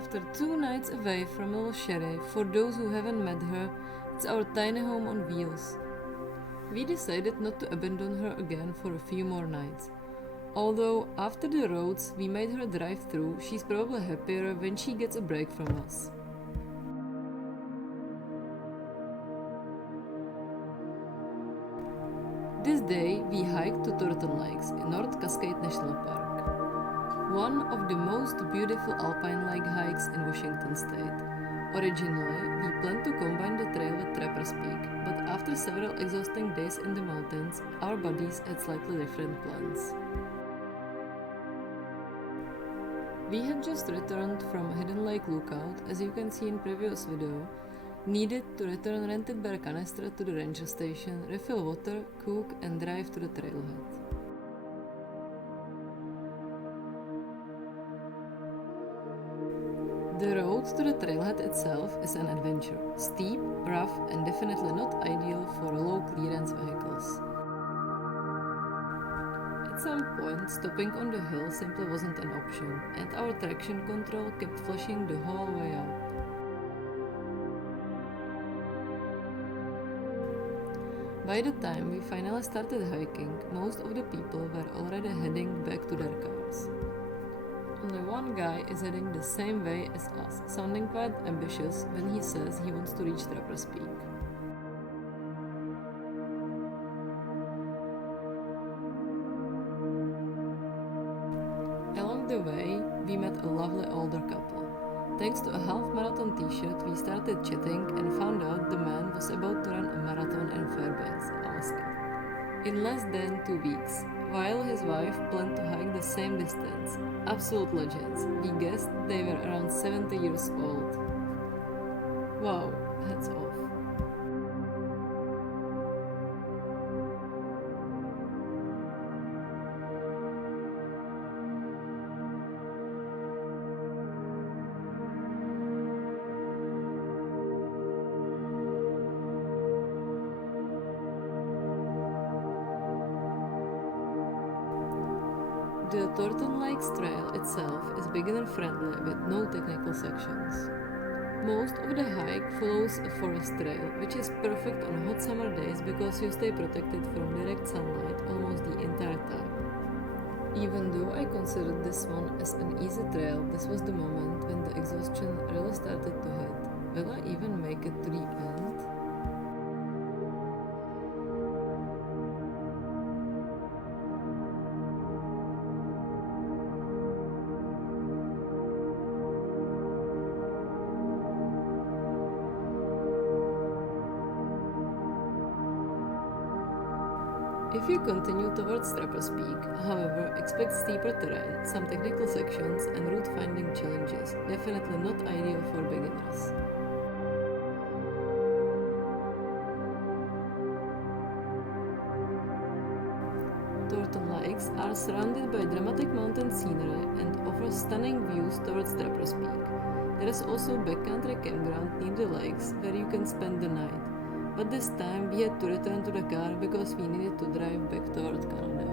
after 2 nights away from little Sherry, for those who haven't met her, it's our tiny home on wheels. We decided not to abandon her again for a few more nights. Although, after the roads we made her drive through, she's probably happier when she gets a break from us. This day, we hiked to Thornton Lakes in North Cascades National Park, one of the most beautiful alpine lake hikes in Washington state. Originally, we planned to combine the trail with Trapper's Peak, but after several exhausting days in the mountains, our bodies had slightly different plans. We had just returned from Hidden Lake Lookout, as you can see in previous video, needed to return rented bear canister to the ranger station, refill water, cook and drive to the trailhead. The road to the trailhead itself is an adventure, steep, rough and definitely not ideal for low clearance vehicles. At some point, stopping on the hill simply wasn't an option, and our traction control kept flashing the whole way up. By the time we finally started hiking, most of the people were already heading back to their cars. Only one guy is heading the same way as us, sounding quite ambitious when he says he wants to reach Trapper's Peak. Along the way, we met a lovely older couple. Thanks to a half-marathon t-shirt, we started chatting and found out the man was about to run a marathon in Fairbanks, Alaska, in less than 2 weeks, while his wife planned to hike the same distance. Absolute legends. We guessed they were around 70 years old. Wow, hats off. The Thornton Lakes Trail itself is beginner-friendly with no technical sections. Most of the hike follows a forest trail, which is perfect on hot summer days because you stay protected from direct sunlight almost the entire time. Even though I considered this one as an easy trail, this was the moment when the exhaustion really started to hit. Will I even make it to the end? If you continue towards Trapper's Peak, however, expect steeper terrain, some technical sections and route finding challenges, definitely not ideal for beginners. Thornton Lakes are surrounded by dramatic mountain scenery and offer stunning views towards Trapper's Peak. There is also a backcountry campground near the lakes where you can spend the night. But this time we had to return to the car because we needed to drive back toward Canada.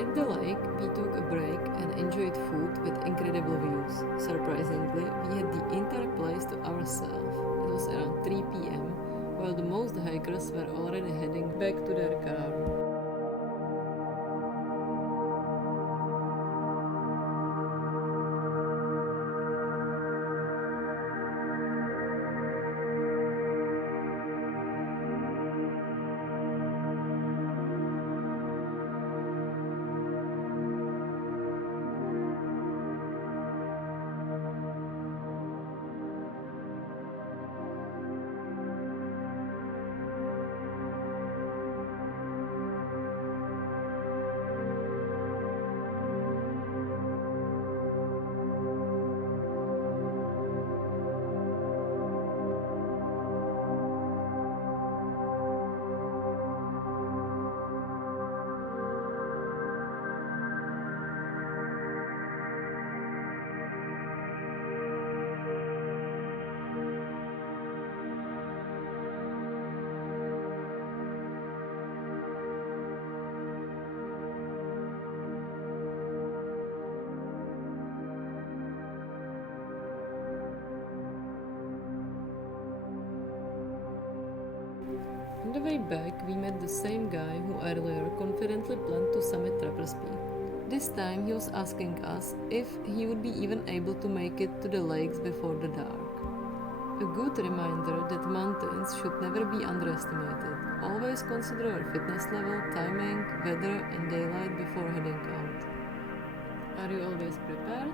At the lake, we took a break and enjoyed food with incredible views. Surprisingly, we had the entire place to ourselves. It was around 3 p.m., while the most hikers were already heading back to their car. the way back, we met the same guy who earlier confidently planned to summit Trappers Peak. This time he was asking us if he would be even able to make it to the lakes before the dark. A good reminder that mountains should never be underestimated. Always consider your fitness level, timing, weather, and daylight before heading out. Are you always prepared?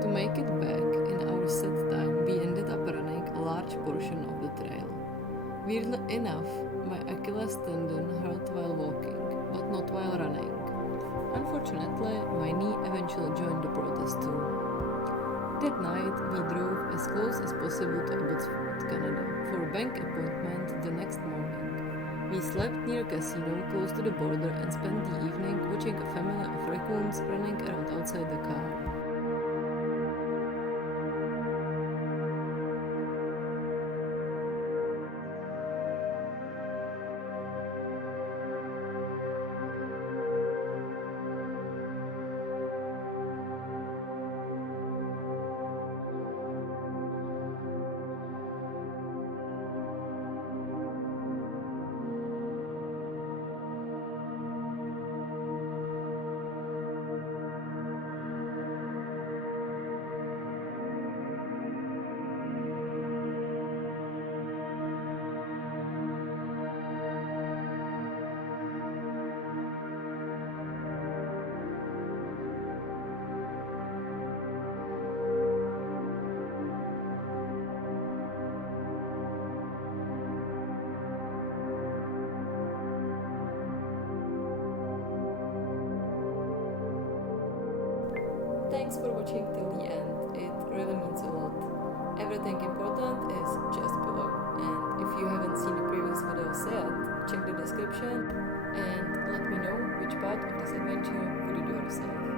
To make it back in our set time, we ended up running a large portion of the trail. Weirdly enough, my Achilles tendon hurt while walking, but not while running. Unfortunately, my knee eventually joined the protest too. That night, we drove as close as possible to Abbotsford, Canada, for a bank appointment the next morning. We slept near a casino close to the border and spent the evening watching a family of raccoons running around outside the car. Thanks for watching till the end, it really means a lot. Everything important is just below, and if you haven't seen the previous videos yet, check the description and let me know which part of this adventure would you do yourself.